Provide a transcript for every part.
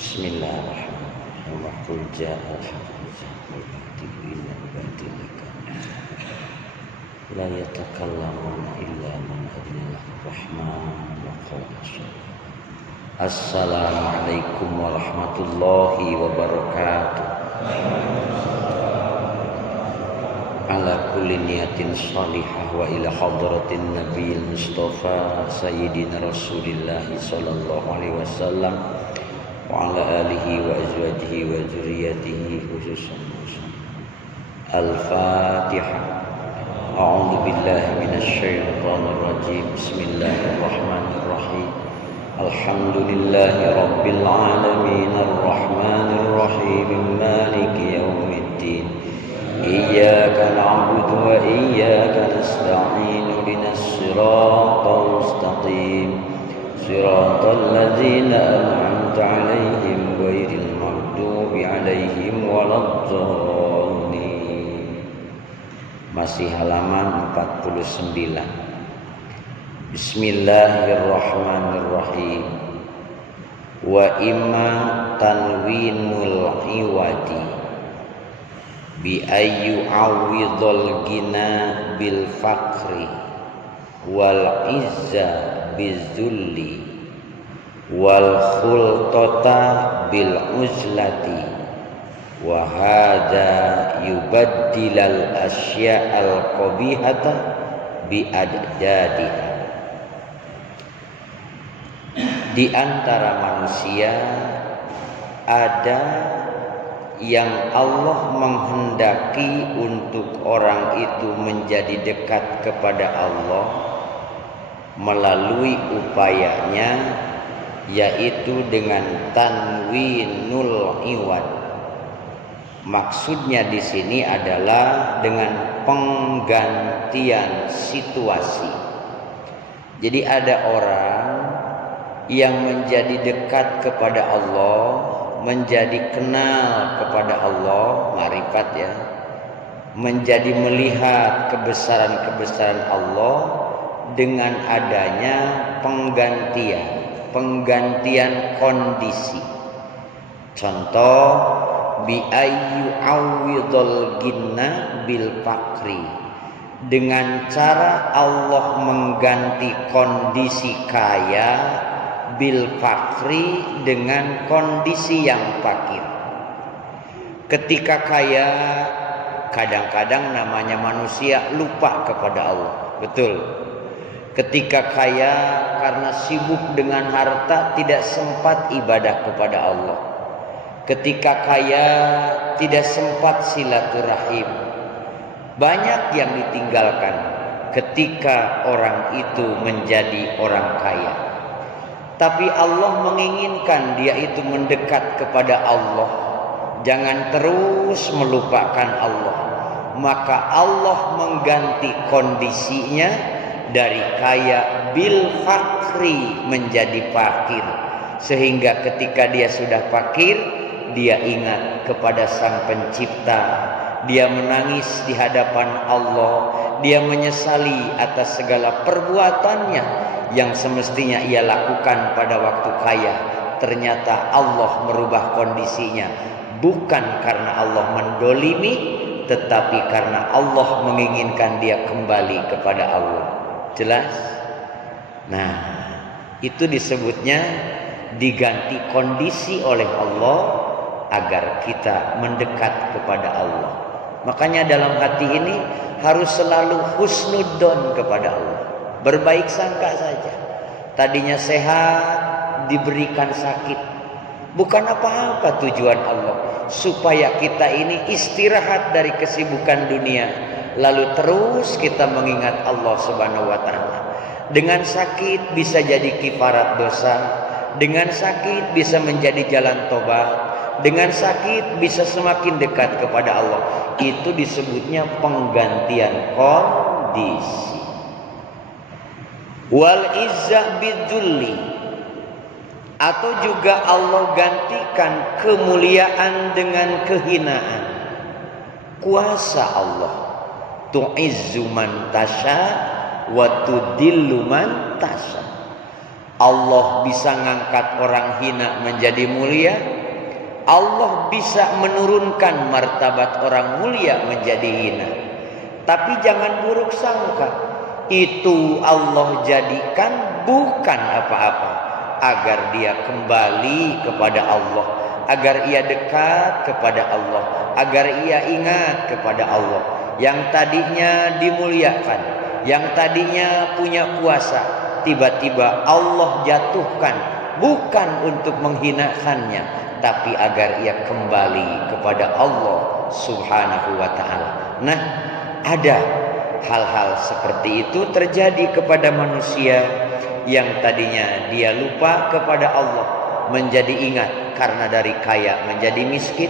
Bismillahirrahmanirrahim. Wa qul ja'al haqqu wal batil innal batila kana la yatakallamuna illa man adina rahman wa qala. Assalamualaikum warahmatullahi wabarakatuh. Ala kulli niyatin salihah wa ila hadratin nabiyil mustafa sayyidina rasulillah sallallahu alaihi wasallam wa ala alihi wa azwajihi wa dzurriyyatihi khususan. Al-Fatihah. A'udzu billahi minasy syaithanir rajim. Bismillahirrahmanirrahim. Alhamdulillahi rabbil alamin arrahmanir rahim maliki yaumiddin. Iyyaka na'budu wa iyyaka nasta'in ihdinas siratal mustaqim siratal ladzina an'amta 'alaihim ghairil maghdubi 'alaihim waladdallin. Masih halaman 49. Bismillahirrahmanirrahim. Wa imma tanwinul iwadi bi ayyu awidul gina bil fakri wal izza bizulli wal khultata bil uzlati wa hadha yubaddilal asya'al qabihata bi adjadiha. Di antara manusia ada yang Allah menghendaki untuk orang itu menjadi dekat kepada Allah melalui upayanya, yaitu dengan tanwinul iwad. Maksudnya di sini adalah dengan penggantian situasi. Jadi ada orang yang menjadi dekat kepada Allah, menjadi kenal kepada Allah, ma'rifat ya, menjadi melihat kebesaran-kebesaran Allah dengan adanya penggantian kondisi. Contoh, bi ayyu awidul ginna bil fakri, dengan cara Allah mengganti kondisi kaya bil fakri dengan kondisi yang fakir. Ketika kaya, kadang-kadang namanya manusia lupa kepada Allah, betul. Ketika kaya, karena sibuk dengan harta tidak sempat ibadah kepada Allah. Ketika kaya, tidak sempat silaturahim. Banyak yang ditinggalkan ketika orang itu menjadi orang kaya. Tapi Allah menginginkan dia itu mendekat kepada Allah. Jangan terus melupakan Allah. Maka Allah mengganti kondisinya dari kaya bil fakri menjadi fakir. Sehingga ketika dia sudah fakir, dia ingat kepada Sang Pencipta. Dia menangis di hadapan Allah. Dia menyesali atas segala perbuatannya yang semestinya ia lakukan pada waktu kaya. Ternyata Allah merubah kondisinya, bukan karena Allah mendolimi, tetapi karena Allah menginginkan dia kembali kepada Allah. Jelas? Nah, itu disebutnya diganti kondisi oleh Allah agar kita mendekat kepada Allah. Makanya dalam hati ini harus selalu husnudzon kepada Allah, berbaik sangka saja. Tadinya sehat, diberikan sakit. Bukan apa-apa tujuan Allah, supaya kita ini istirahat dari kesibukan dunia, lalu terus kita mengingat Allah Subhanahu wa taala. Dengan sakit bisa jadi kifarat dosa, dengan sakit bisa menjadi jalan tobat, dengan sakit bisa semakin dekat kepada Allah. Itu disebutnya penggantian kondisi. Wal izzah bidzulli, atau juga Allah gantikan kemuliaan dengan kehinaan. Kuasa Allah, tu'izzu man tasha wa tudillu man tasha. Allah bisa ngangkat orang hina menjadi mulia. Allah bisa menurunkan martabat orang mulia menjadi hina. Tapi jangan buruk sangka, itu Allah jadikan bukan apa-apa, agar dia kembali kepada Allah, agar ia dekat kepada Allah, agar ia ingat kepada Allah. Yang tadinya dimuliakan, yang tadinya punya kuasa, tiba-tiba Allah jatuhkan, bukan untuk menghinakannya, tapi agar ia kembali kepada Allah Subhanahu wa ta'ala. Nah, ada hal-hal seperti itu terjadi kepada manusia yang tadinya dia lupa kepada Allah, menjadi ingat karena dari kaya menjadi miskin,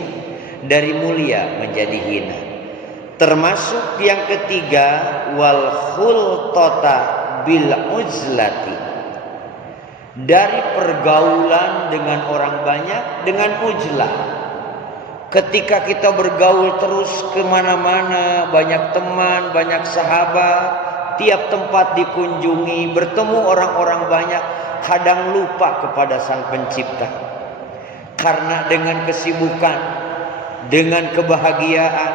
dari mulia menjadi hina. Termasuk yang ketiga, wal khultata bil uzlati, dari pergaulan dengan orang banyak dengan ujlah. Ketika kita bergaul terus kemana-mana, banyak teman, banyak sahabat, tiap tempat dikunjungi, bertemu orang-orang banyak, kadang lupa kepada Sang Pencipta. Karena dengan kesibukan, dengan kebahagiaan,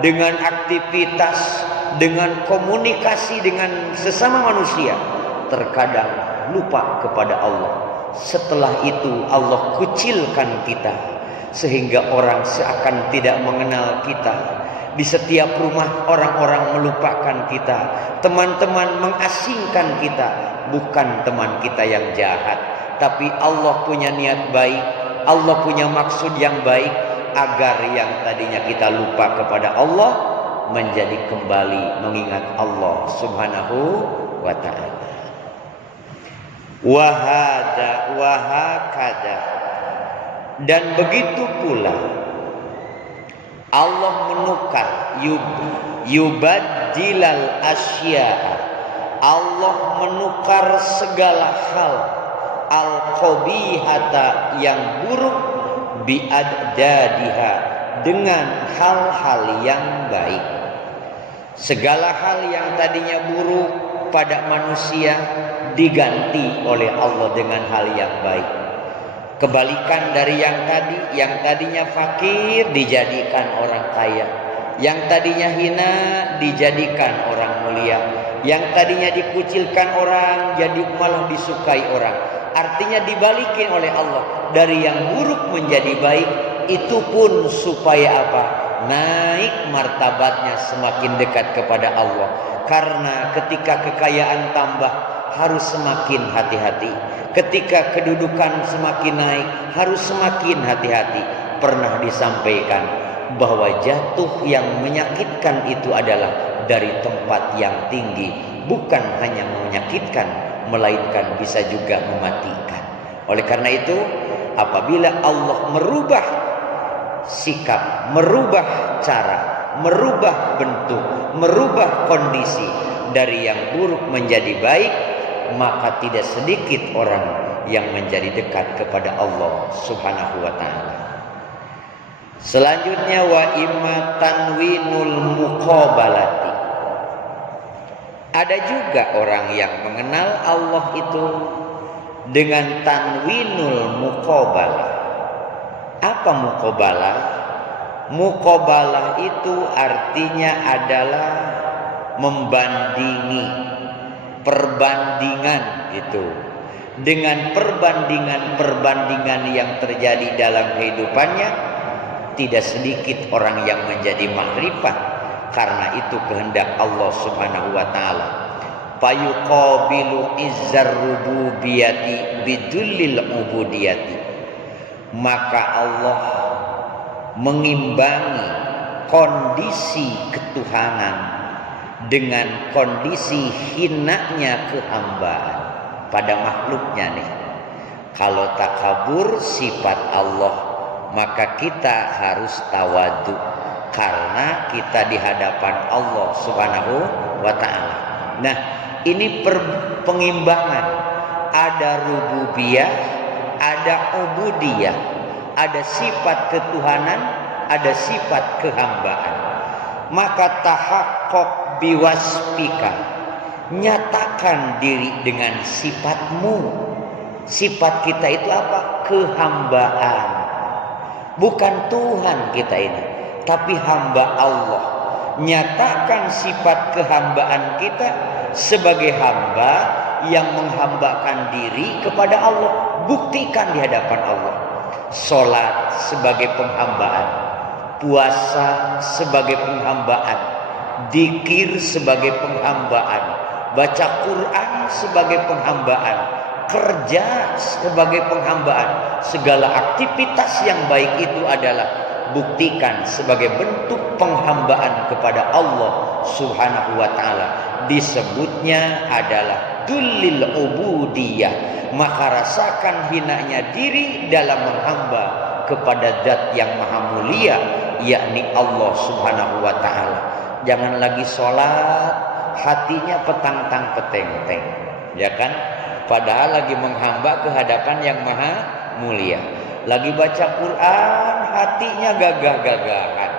dengan aktivitas, dengan komunikasi dengan sesama manusia, terkadang lupa kepada Allah. Setelah itu Allah kucilkan kita, sehingga orang seakan tidak mengenal kita. Di setiap rumah orang-orang melupakan kita, teman-teman mengasingkan kita. Bukan teman kita yang jahat, tapi Allah punya niat baik, Allah punya maksud yang baik, agar yang tadinya kita lupa kepada Allah menjadi kembali mengingat Allah Subhanahu wa ta'ala. Wahakada, dan begitu pula Allah menukar, yubaddilal asya'a, Allah menukar segala hal, al-qabihata, yang buruk, bi'addadiha, dengan hal-hal yang baik. Segala hal yang tadinya buruk pada manusia diganti oleh Allah dengan hal yang baik. Kebalikan dari yang tadinya fakir dijadikan orang kaya, yang tadinya hina dijadikan orang mulia, yang tadinya dikucilkan orang jadi malah disukai orang. Artinya dibalikin oleh Allah, dari yang buruk menjadi baik. Itu pun supaya apa? Naik martabatnya, semakin dekat kepada Allah. Karena ketika kekayaan tambah, harus semakin hati-hati. Ketika kedudukan semakin naik, harus semakin hati-hati. Pernah disampaikan bahwa jatuh yang menyakitkan itu adalah dari tempat yang tinggi. Bukan hanya menyakitkan, melainkan bisa juga mematikan. Oleh karena itu, apabila Allah merubah sikap, merubah cara, merubah bentuk, merubah kondisi dari yang buruk menjadi baik, maka tidak sedikit orang yang menjadi dekat kepada Allah Subhanahu wa ta'ala. Selanjutnya, wa imma tanwinul muqabalati. Ada juga orang yang mengenal Allah itu dengan tanwinul muqabalah. Apa muqabalah? Muqabalah itu artinya adalah membandingi, perbandingan itu. Dengan perbandingan-perbandingan yang terjadi dalam kehidupannya, tidak sedikit orang yang menjadi makrifat. Karena itu kehendak Allah Subhanahu wa ta'ala. Fayuqabilu izzar rububiyati bidullil ubudiyati. Maka Allah mengimbangi kondisi ketuhanan dengan kondisi hinanya kehambaan pada makhluknya nih. Kalau takabur sifat Allah, maka kita harus tawadu, karena kita di hadapan Allah Subhanahu wa ta'ala. Nah, ini pengimbangan. Ada rububiyah, ada ubudiyah, ada sifat ketuhanan, ada sifat kehambaan. Maka tahaqqaq biwasfika, nyatakan diri dengan sifatmu. Sifat kita itu apa? Kehambaan. Bukan Tuhan kita ini, tapi hamba Allah. Nyatakan sifat kehambaan kita sebagai hamba yang menghambakan diri kepada Allah. Buktikan di hadapan Allah. Salat sebagai penghambaan, puasa sebagai penghambaan, dzikir sebagai penghambaan, baca Quran sebagai penghambaan, kerja sebagai penghambaan. Segala aktivitas yang baik itu adalah buktikan sebagai bentuk penghambaan kepada Allah Subhanahu wa taala. Disebutnya adalah dulil ubudiyah. Maka rasakan hinanya diri dalam menghamba kepada zat yang maha mulia, yakni Allah Subhanahu wa taala. Jangan lagi sholat hatinya petang-tang peteng-teng, ya kan? Padahal lagi menghamba ke hadapan yang maha mulia. Lagi baca Quran hatinya gagah-gagahan.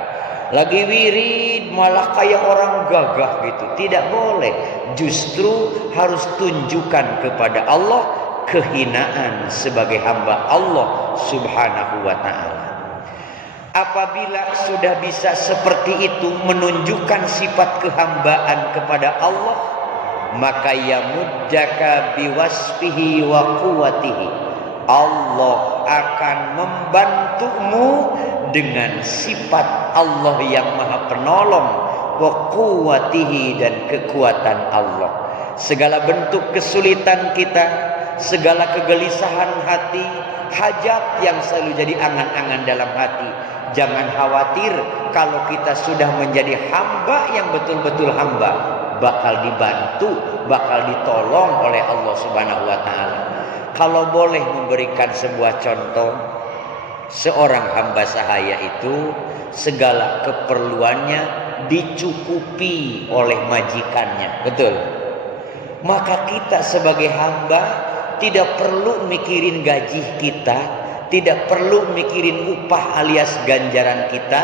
Lagi wirid malah kayak orang gagah gitu. Tidak boleh. Justru harus tunjukkan kepada Allah kehinaan sebagai hamba Allah Subhanahu wa ta'ala. Apabila sudah bisa seperti itu menunjukkan sifat kehambaan kepada Allah, maka yamuddaka biwasfihi wa quwwatihi. Allah akan membantumu dengan sifat Allah yang maha penolong, wa quwwatihi, dan kekuatan Allah. Segala bentuk kesulitan kita, segala kegelisahan hati, hajat yang selalu jadi angan-angan dalam hati, jangan khawatir. Kalau kita sudah menjadi hamba yang betul-betul hamba, bakal dibantu, bakal ditolong oleh Allah Subhanahu wa ta'ala. Kalau boleh memberikan sebuah contoh, seorang hamba sahaya itu segala keperluannya dicukupi oleh majikannya, betul? Maka kita sebagai hamba tidak perlu mikirin gaji kita, tidak perlu mikirin upah alias ganjaran kita,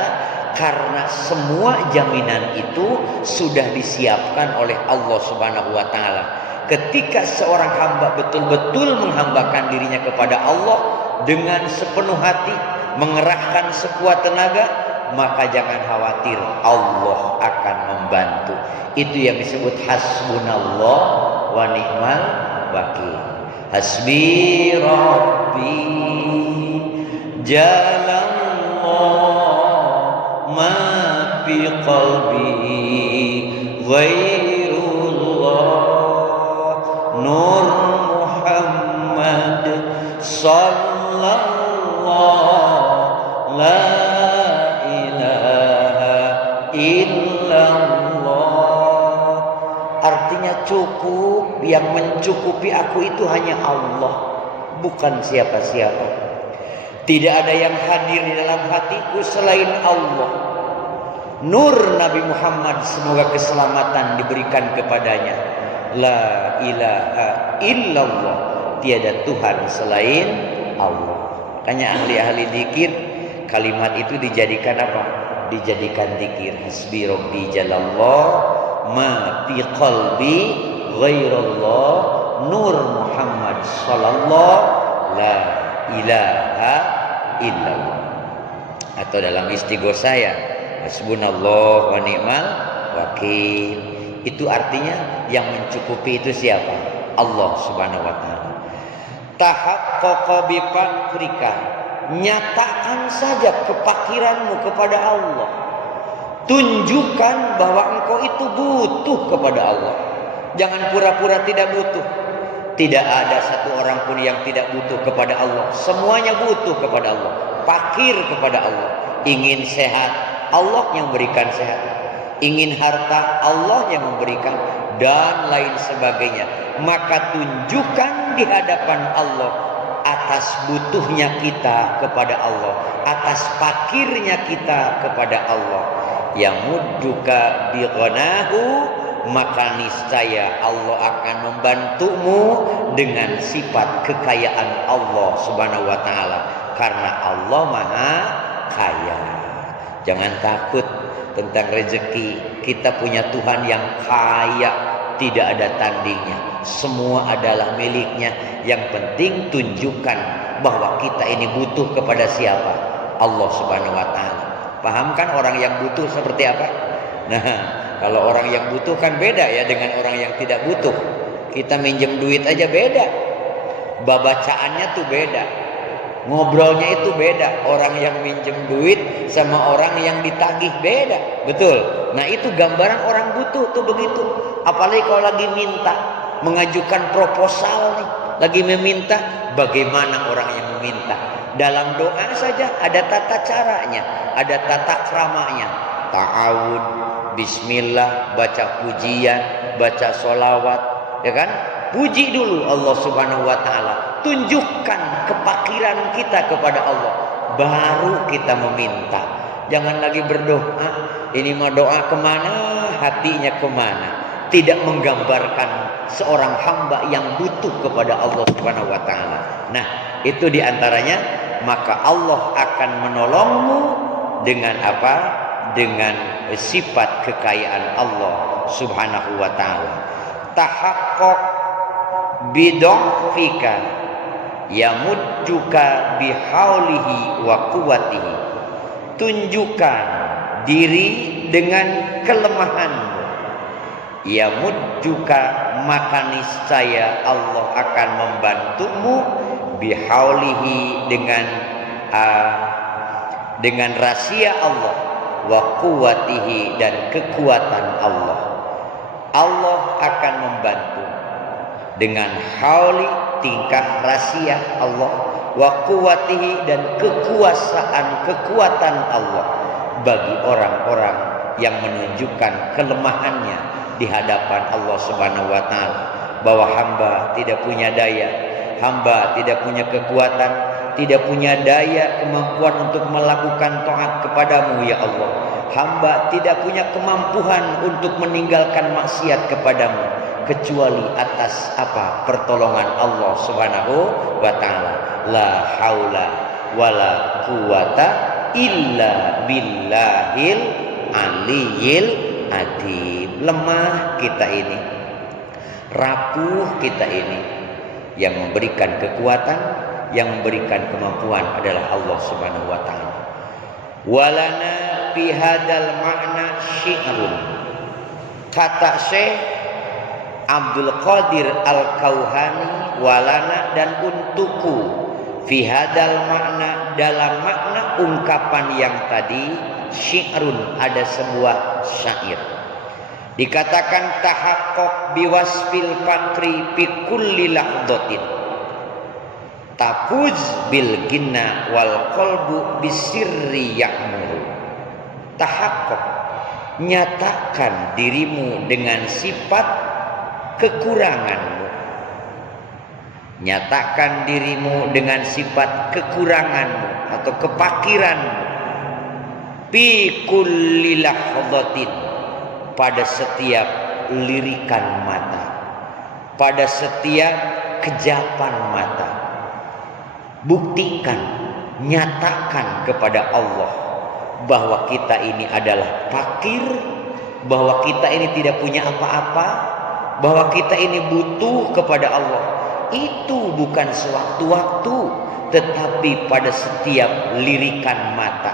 karena semua jaminan itu sudah disiapkan oleh Allah Subhanahu wa ta'ala. Ketika seorang hamba betul-betul menghambakan dirinya kepada Allah dengan sepenuh hati, mengerahkan sekuat tenaga, maka jangan khawatir, Allah akan membantu. Itu yang disebut hasbunallah wa ni'mal wakil. Hasbi rabbi jalallah ma fi qalbi ghairullah Nur Muhammad sallallahu la ilaha illallah. Artinya cukup, yang mencukupi aku itu hanya Allah, bukan siapa-siapa. Tidak ada yang hadir di dalam hatiku selain Allah. Nur Nabi Muhammad, semoga keselamatan diberikan kepadanya. La ilaha illallah, tiada Tuhan selain Allah. Makanya ahli-ahli dzikir kalimat itu dijadikan apa? Dijadikan dzikir. Hasbi rabbi jalallah ma fi qalbi ghairallah Nur Muhammad sallallahu la ilaha illallah. Atau dalam istighosah ya, hasbunallah wa ni'mal wakil. Itu artinya yang mencukupi itu siapa? Allah Subhanahu wa ta'ala. Tahaqqaqa bi fakrika, nyatakan saja kefakiranmu kepada Allah. Tunjukkan bahwa engkau itu butuh kepada Allah. Jangan pura-pura tidak butuh. Tidak ada satu orang pun yang tidak butuh kepada Allah. Semuanya butuh kepada Allah. Fakir kepada Allah. Ingin sehat, Allah yang berikan sehat. Ingin harta, Allah yang memberikan, dan lain sebagainya. Maka tunjukkan di hadapan Allah atas butuhnya kita kepada Allah, atas fakirnya kita kepada Allah. Yamudduka bi ghanahu, maka niscaya Allah akan membantumu dengan sifat kekayaan Allah Subhanahu wa ta'ala, karena Allah maha kaya. Jangan takut tentang rezeki. Kita punya Tuhan yang kaya, tidak ada tandingnya. semua adalah miliknya. Yang penting tunjukkan bahwa kita ini butuh kepada siapa? Allah Subhanahu wa taala. Paham kan orang yang butuh seperti apa? Nah, kalau orang yang butuh kan beda ya dengan orang yang tidak butuh. Kita minjem duit aja beda, bacaannya tuh beda, ngobrolnya itu beda. Orang yang minjem duit sama orang yang ditagih beda, betul. Nah itu gambaran orang butuh tuh begitu. Apalagi kalau lagi minta, mengajukan proposal nih, lagi meminta. Bagaimana orang yang meminta? Dalam doa saja ada tata caranya, ada tata kramanya. Ta'awud, bismillah, baca pujian, baca sholawat, ya kan? Puji dulu Allah Subhanahu wa taala. Tunjukkan kepakiran kita kepada Allah, baru kita meminta. Jangan lagi berdoa, ini mah doa kemana, hatinya kemana. Tidak menggambarkan seorang hamba yang butuh kepada Allah Subhanahu wa taala. Nah, itu diantaranya. Maka Allah akan menolongmu dengan apa? Dengan sifat kekayaan Allah Subhanahu wa taala. Tahaqqaq bidhafika yamudduka bihaulihi wa quwwatihi. Tunjukkan diri dengan kelemahanmu. Yamudduka, maka niscaya Allah akan membantumu bihaulihi dengan rahasia Allah, wa quwwatihi, dan kekuatan Allah. Allah akan membantu dengan hauli, tingkah rahasia Allah, wa quwwatihi, dan kekuatan Allah bagi orang-orang yang menunjukkan kelemahannya di hadapan Allah Subhanahu wa taala, bahwa hamba tidak punya daya, hamba tidak punya kekuatan, tidak punya daya kemampuan untuk melakukan taat kepadamu ya Allah. Hamba tidak punya kemampuan untuk meninggalkan maksiat kepadamu kecuali atas apa? Pertolongan Allah Subhanahu wa taala. La haula wala quwata illa billahil aliyil adhim. Lemah kita ini, rapuh kita ini. Yang memberikan kekuatan, yang memberikan kemampuan adalah Allah Subhanahu wa taala. Walana fi hadzal ma'na syi'run. Kata Syekh Abdul Qadir Al-Kauhani, walana, dan untukku, fi hadzal ma'na, dalam makna ungkapan yang tadi, syi'run, ada sebuah syair. Dikatakan tahaqqaq biwasfil fakri fi kulli lahdatin. Tafuz bil ginna wal qalbu bisirri ya'muru. Tahaqqaq, nyatakan dirimu dengan sifat kekuranganmu. Nyatakan dirimu dengan sifat kekuranganmu atau kepakiranmu. Fi kulli lahdatin, pada setiap lirikan mata, pada setiap kejapan mata. Buktikan, nyatakan kepada Allah bahwa kita ini adalah fakir, bahwa kita ini tidak punya apa-apa, bahwa kita ini butuh kepada Allah. Itu bukan sewaktu-waktu, tetapi pada setiap lirikan mata,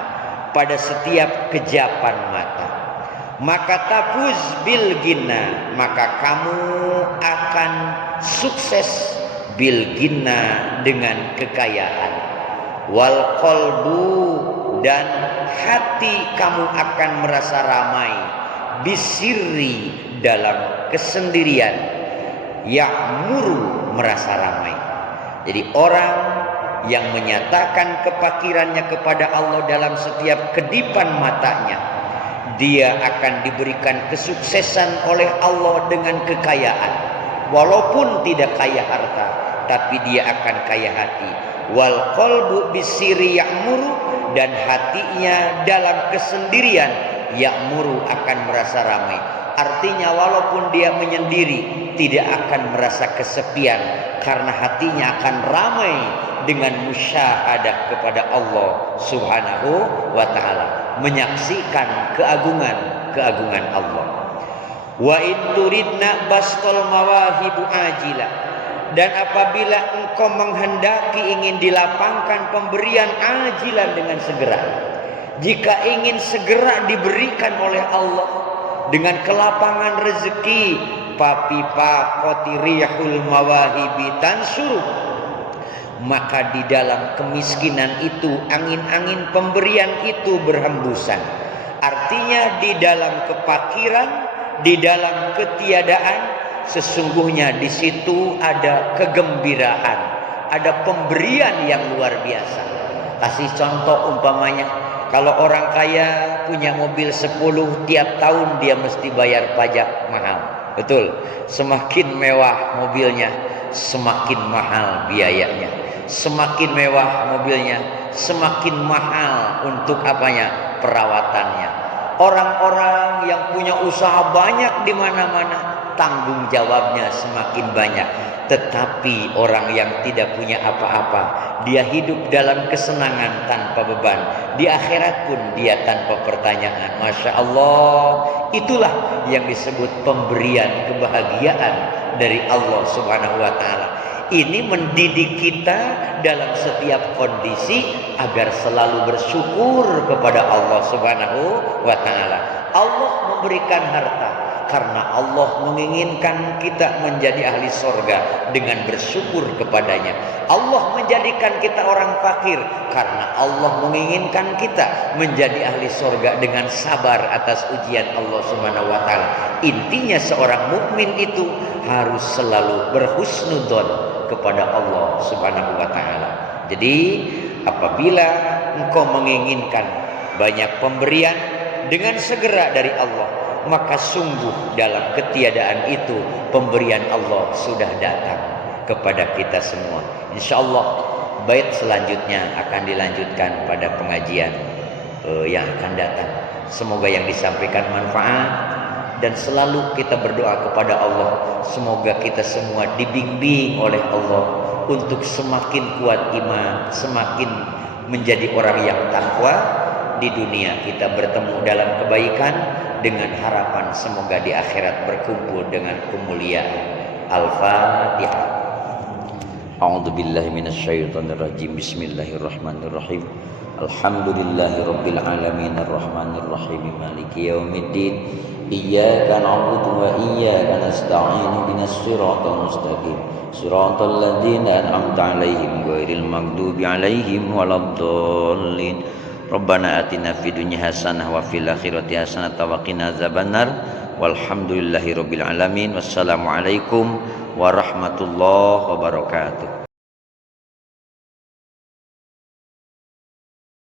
pada setiap kejapan mata. Maka tafuz bil ginna, maka kamu akan sukses bil ginna, dengan kekayaan. Wal qalbu, dan hati kamu akan merasa ramai. Bisirri, dalam kesendirian. Ya'muru, merasa ramai. Jadi orang yang menyatakan kepakirannya kepada Allah dalam setiap kedipan matanya, dia akan diberikan kesuksesan oleh Allah dengan kekayaan. Walaupun tidak kaya harta, tapi dia akan kaya hati. Wal qalbu bisiri ya'muru, dan hatinya dalam kesendirian ya'muru, akan merasa ramai. Artinya walaupun dia menyendiri, tidak akan merasa kesepian, karena hatinya akan ramai dengan musyahadah kepada Allah Subhanahu wa taala, menyaksikan keagungan Allah. Wa in turidna bastol mawahibu ajila, dan apabila engkau menghendaki ingin dilapangkan pemberian ajilan dengan segera, jika ingin segera diberikan oleh Allah dengan kelapangan rezeki, papipa kotiriyahul mawahibi tansuru, maka di dalam kemiskinan itu angin-angin pemberian itu berhembusan. Artinya di dalam kepakiran, di dalam ketiadaan, sesungguhnya di situ ada kegembiraan, ada pemberian yang luar biasa. Kasih contoh umpamanya, kalau orang kaya punya mobil 10, tiap tahun dia mesti bayar pajak mahal. Betul, semakin mewah mobilnya, semakin mahal biayanya. Semakin mewah mobilnya, semakin mahal untuk apanya? Perawatannya. Orang-orang yang punya usaha banyak di mana-mana, tanggung jawabnya semakin banyak. Tetapi orang yang tidak punya apa-apa, dia hidup dalam kesenangan tanpa beban. Di akhirat pun dia tanpa pertanyaan. Masya Allah, itulah yang disebut pemberian kebahagiaan dari Allah Subhanahu wa Ta'ala. Ini mendidik kita dalam setiap kondisi agar selalu bersyukur kepada Allah Subhanahu wa Ta'ala. Allah memberikan harta karena Allah menginginkan kita menjadi ahli surga dengan bersyukur kepadanya. Allah menjadikan kita orang fakir karena Allah menginginkan kita menjadi ahli surga dengan sabar atas ujian Allah Subhanahu wa Ta'ala. Intinya seorang mukmin itu harus selalu berhusnudzon kepada Allah Subhanahu wa Ta'ala. Jadi apabila engkau menginginkan banyak pemberian dengan segera dari Allah, maka sungguh dalam ketiadaan itu pemberian Allah sudah datang kepada kita semua. Insyaallah bait selanjutnya akan dilanjutkan pada pengajian yang akan datang. Semoga yang disampaikan manfaat, dan selalu kita berdoa kepada Allah, semoga kita semua dibimbing oleh Allah untuk semakin kuat iman, semakin menjadi orang yang takwa. Di dunia kita bertemu dalam kebaikan, dengan harapan semoga di akhirat berkumpul dengan kemuliaan. Al-Fatihah. A'udzu billahi minasyaitonir rajim. Bismillahirrahmanirrahim. Alhamdulillahirabbil alamin arrahmanir rahim maliki yaumiddin. Iyyaka na'budu wa iyyaka nasta'in ihdinas siratal mustaqim siratal ladzina an'amta 'alaihim ghairil maghdubi 'alaihim waladdallin. Rabbana atina fid dunya hasanah wa fil akhirati hasanah wa qina azabannar. Walhamdulillahirabbil alamin. Wassalamualaikum warahmatullahi wabarakatuh.